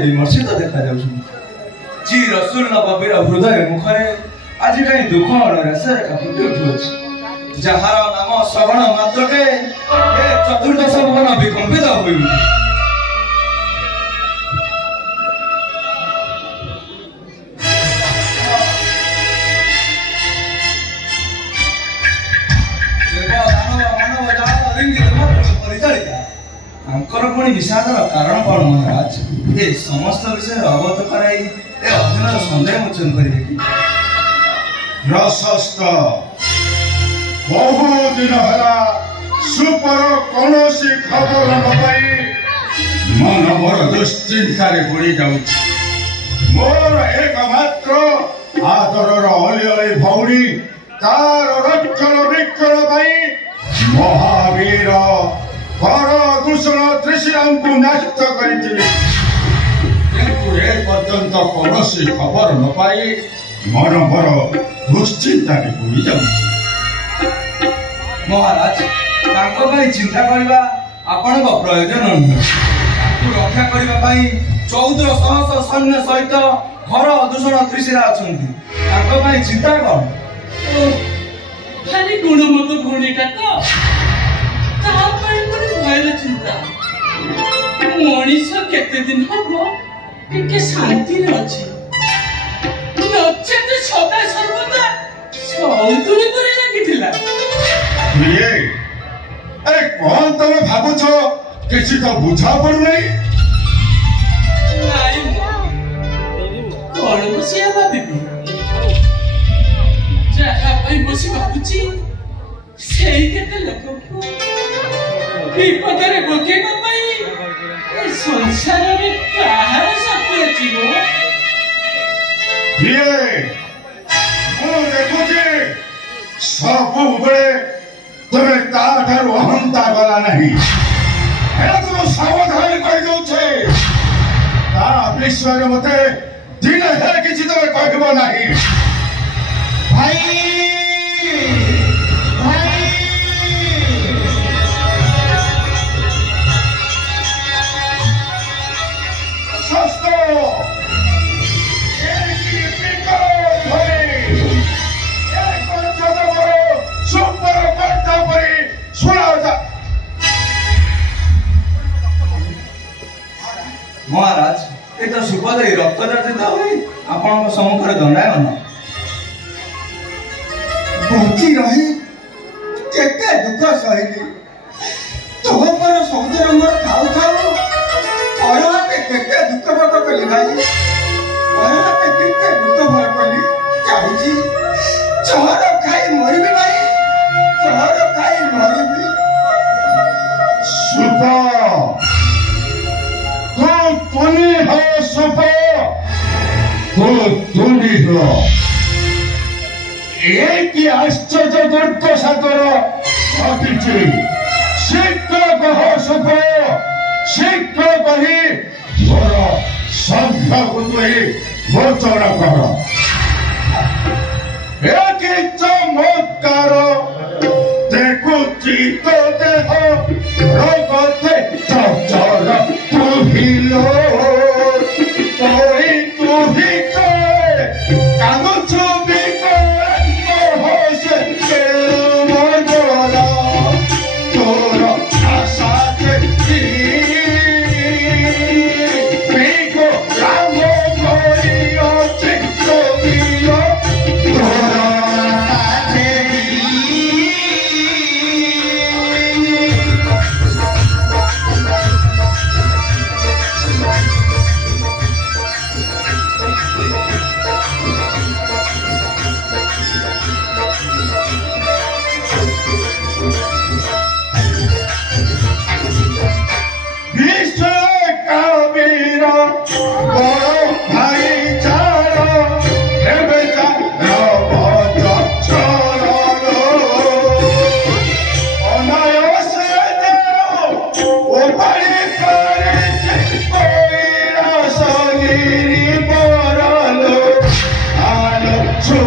विमर्शित देखा जी रसूल नबीर हृदय मुखरे आज कहीं दुख अनराशा फुटी उठुअछि जहार नाम श्रवण मात्रके ए चतुर्दश भुवन विकंपित होई विषादर कारण कौन महाराज ये समस्त विषय अवगत कराई ए अधीन संदेह मोचन करेंगे कि प्रशस्त बहु दिन हला सुपर कौनसी खबर न पाई मन मोर दुश्चिंतार बुड़ी जाउछि मोर एकमात्र आदरर अलिअलि भौणी तार रक्षण विक्षण पाई महावीर घर दूषण त्रिशिराम को नष्ट करथिले किंतु ए पर्यंत कौनसी खबर न पाई मन मोर दुश्चिंता बुड़ी जाउछि महाराज तांको भाई चिंता करबा आपन को प्रयोजन नहीं तांको रक्षा करबा पाई 1400 सैन्य सहित घर दूषण त्रिशिरा अछंती तांको भाई चिंता कर खाली गुणमत भूणीटा तो भयर चिंता मनीष केते दिन हम टिके शांति अच्छी नचेत सदा सर्वदा सौदुरी दूरी लागिथिला ये अरे कौन तमे भाबुछ किछि तो बुझा पड़ु नहीं कौन बसिया भाबिबी जहा पई बसी भाबुची सेई केते लोक विपदरे पकेबा पई संसार रे काहर शक्ति अछि गो ये मो देखुची सब बड़े तमे ता ठारू अहंता गला नहीं एला तुम सावधान कर दउ छे ता विश्वर मते दिन है किछि तमे कहबो नहीं भाई महाराज ये तो सुपद रक्त जर्जित हुई आपण सम्मुखें दंडायमान बची रही केते दुख सहिली तो पर समुद्र मोर खाऊ खाऊ अरहते केते दुख बट कली भाई अरहते केते दुख भर कली जाउची चहर खाई मरबी भाई चहर खाई मरबी सुपा तुनी हो सुपा तुनी हो एक आश्चर्य दुर्दशा तोर घटिछि शीघ्र कह सुप शीघ्र कही मोर संख्या को मोचन कर एक चमत्कार देखुची तो देह रगते चचर तुहिलो तोई तुहि कांदुछु बिको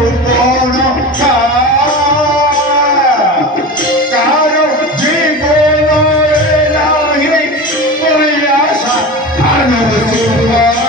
যৌবন কারো জীবনে নাহি প্রয়াসা আনব যৌবন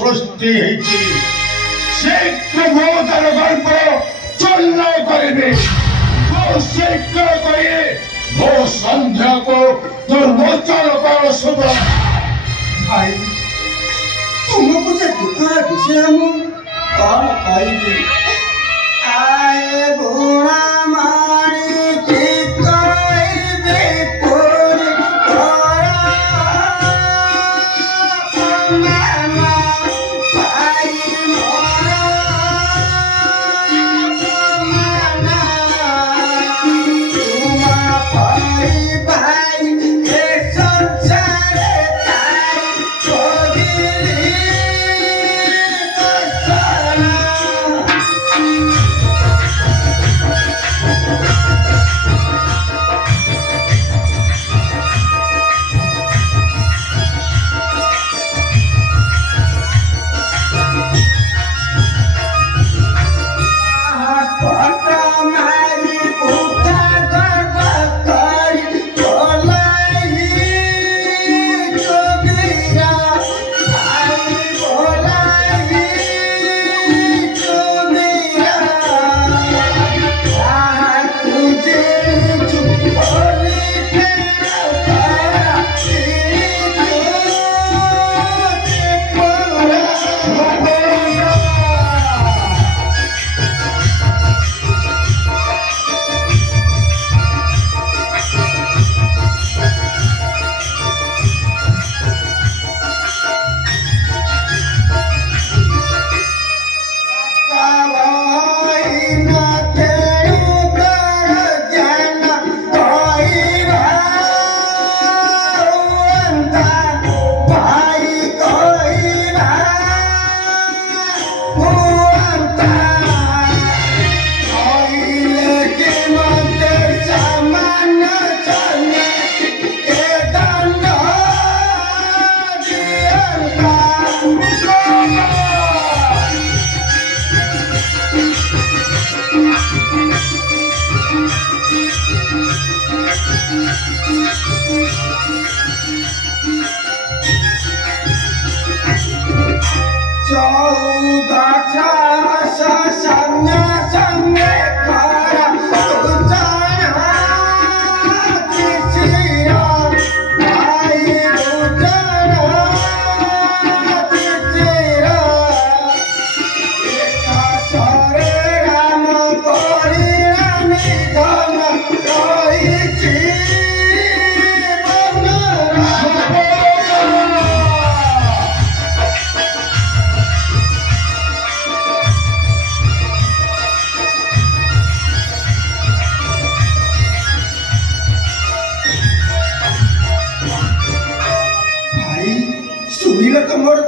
সৃষ্টি হয়েছে সে মমতার গল্প চন্ন করবে শীঘ্র করে ମୋ ସନ୍ଧ୍ୟାକୁ ଦୁର୍ମୋଚନ କର ଶୁଭ। ଭାଇ ତୁମକୁ ସେ ଦୁଃଖର ବିଷୟ ମୁଁ କଣ କହିବି? ଆଏ ବୁଣା ମାରି କି କହିବି ପୁରୀ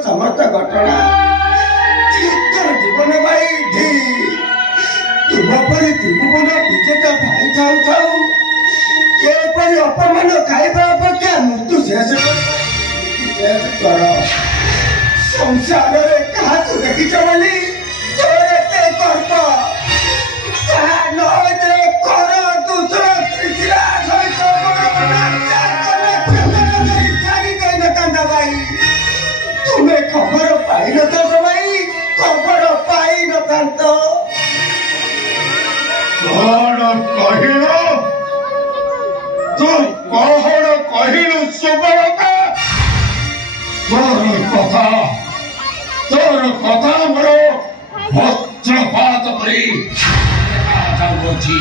समस्त घटना जीवन भाई तुम पर त्रिभुवन अपमान खाइबा अपेक्षा मृत्यु शेष कर संसार क्या देखिच बोली तोर एते गर्व तुम्हें खबर पाई न तो भाई खबर पाई न तो कौन कहिलो तू कौन कहिलु सुबलता तोर कथा मोर वज्रपात परी जाऊँची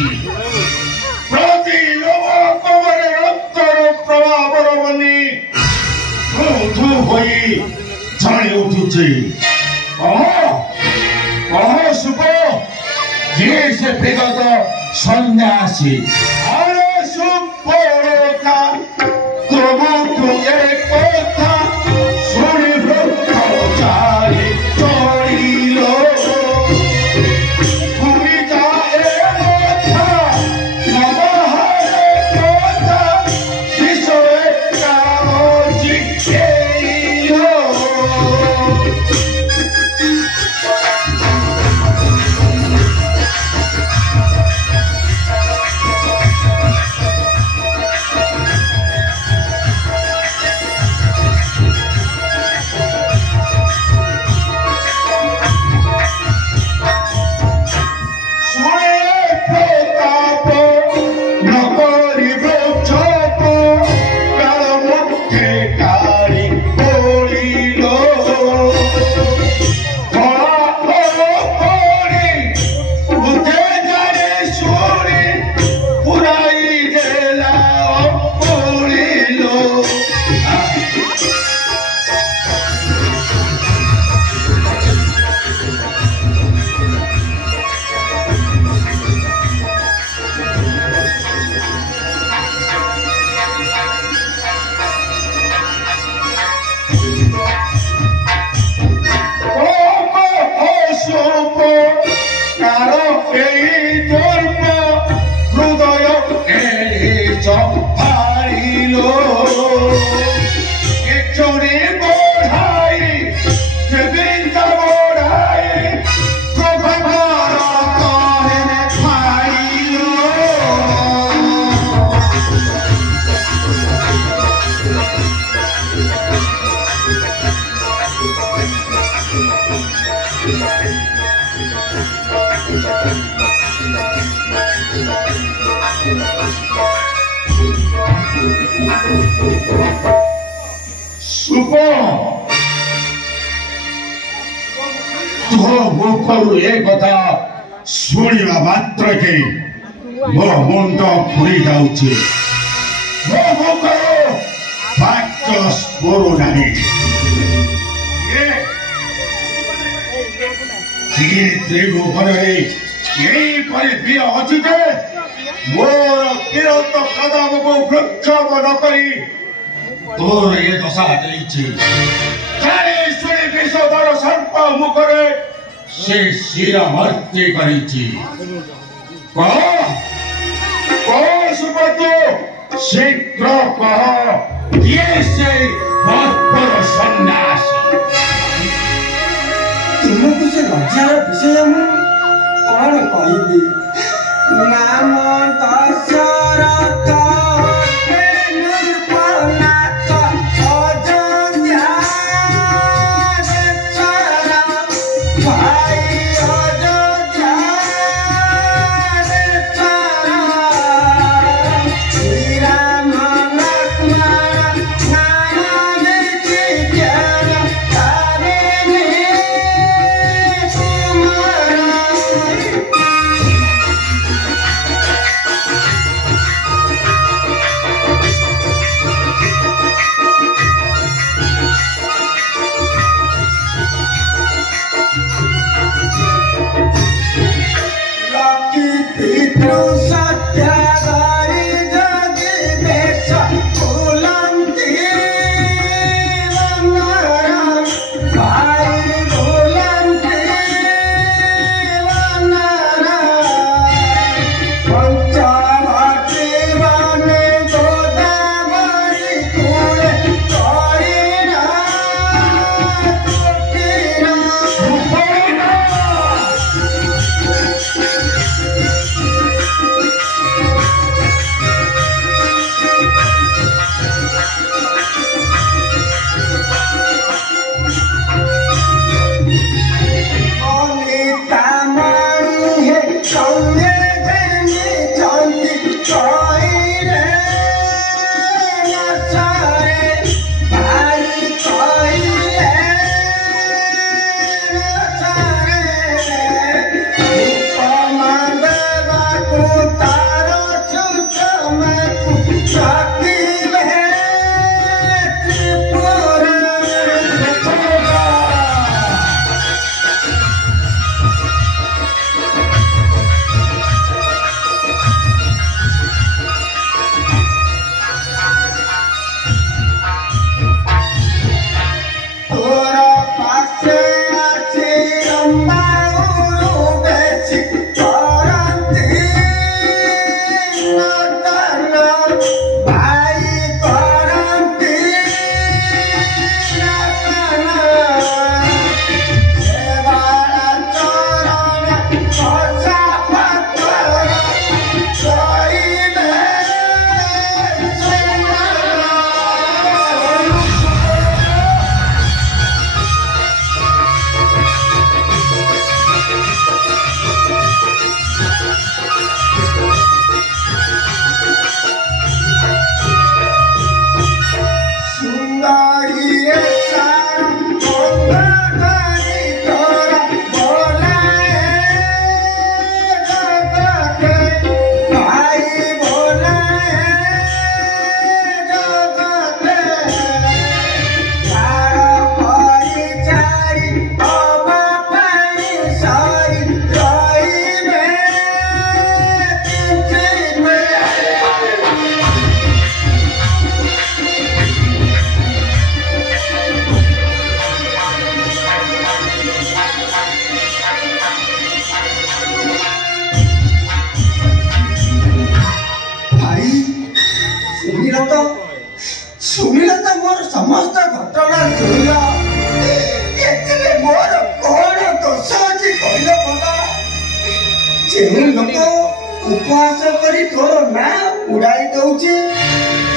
प्रति लोकमरे रक्तर प्रभावर बनी क्रोध होई जानी उठुची कह सुप जे से विगत सन्यासी अरे सुपरता तुमको ये कथा सुनी वृद्ध चारी चोरीलो भूमि जाए कथा नमहरे कथा विषय कामोची केलो मुखरु एक कथा शुणा मात्र के मो मुंड फुरी जाउछि मो मुखरु वाक्य स्फोरु नाही ये त्रिभुवनरे यही परि अछि जे मोर किरत कदम को वृक्षभ न करी तोर ये दशा देछि जाने सुनी विषधर सर्प मुखरे से शिरा मर्त्य करिछि कह सुब्रत शीघ्र कह ये से बर्बर सन्यासी तुमको से लज्जार विषय मु कौन कहबी नाम दशरथ उपवास करी तोर ना उड़ाई दउची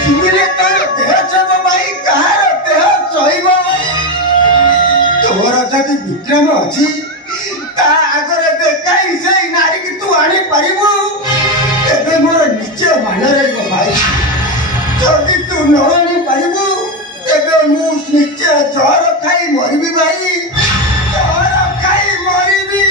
सुनिले तार देह छब भाई कहार देह चइब तोर जदि विक्रम अछि ता आगरे देखाई से नारी की तू आनी परिबु एबे मोर निचे मानरे गो भाई जदि तू न आनी परिबु एबे मु निचे जर खाई मरबी भाई जर खाई मरबी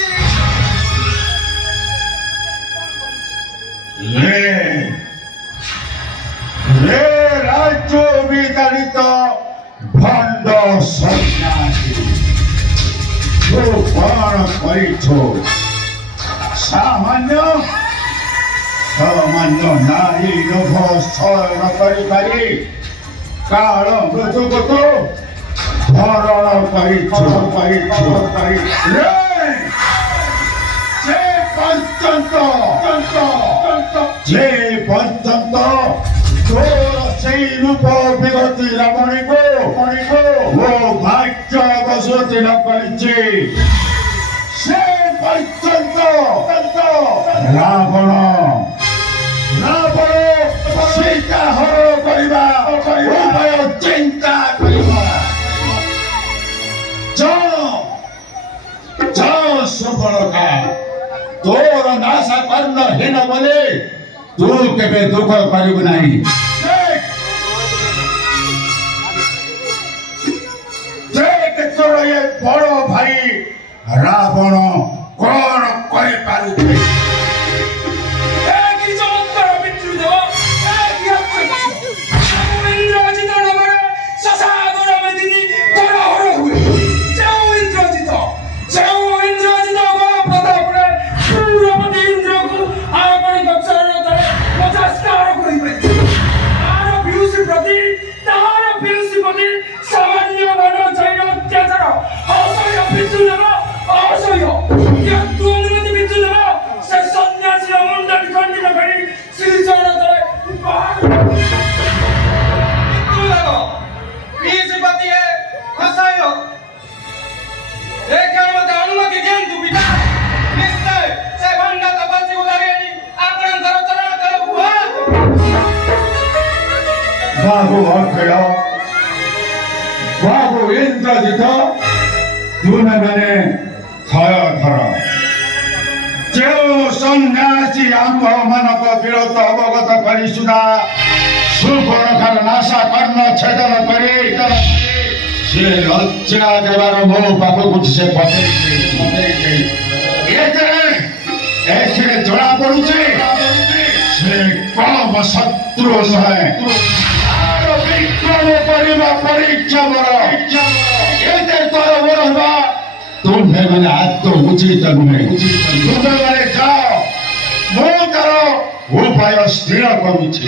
ले राज्य विताड़ित भंड सन्यासी तू कौन करिछो सामान्य नारी लोभ सहन करि काल मृत्युको भरण करिछो जे पर्यंत तोर से रूप विगति रमणी को वो भाग्य बसती न करिछे से पर्यंत रावण सीता हर करिबा उपाय चिंता करिबा जा सुबलका तोर नाशा कर्ण हेन बोले तू केबे दुख करिबु नाही देख तोर ये बड़ भाई रावण कौन करे पारुछे एक चमत्कार बिच्छू देव एक इंद्रजित नगर ससागर मेदिनी बड़हर हुए जो इंद्रजित बाबू अखेल बाबू इंद्रजित तुमे मैंने क्षय धर जो ସନ୍ନ୍ୟାସୀ ଆମ୍ଭମାନଙ୍କ ବିରୋଧ ଅବଗତ କରି ସୁଦ୍ଧା ସୁବର୍ଣ୍ଣକାର ନାଶା କର୍ଣ୍ଣ ଛେଦନ କରି ସେ ଲଜ୍ଜା ଦେବାର ମୋ ପାଖକୁ ସେ ପଠେଇଛି। ଏଥିରେ ଜଣା ପଡୁଛି ସେ କମ ଶତ୍ରୁ ନୁହେଁ, ବିକ୍ରମ କରିବା ପରୀକ୍ଷା ମୋର। ଏତେ ତରବର ହେବା ତୁମେ ମାନେ ଆଦୌ ଉଚିତ ନୁହେଁ। ତୁମେ ମାନେ ଯାଅ, ମୁଁ ତାର ଉପାୟ ସ୍ଥିର କରୁଛି।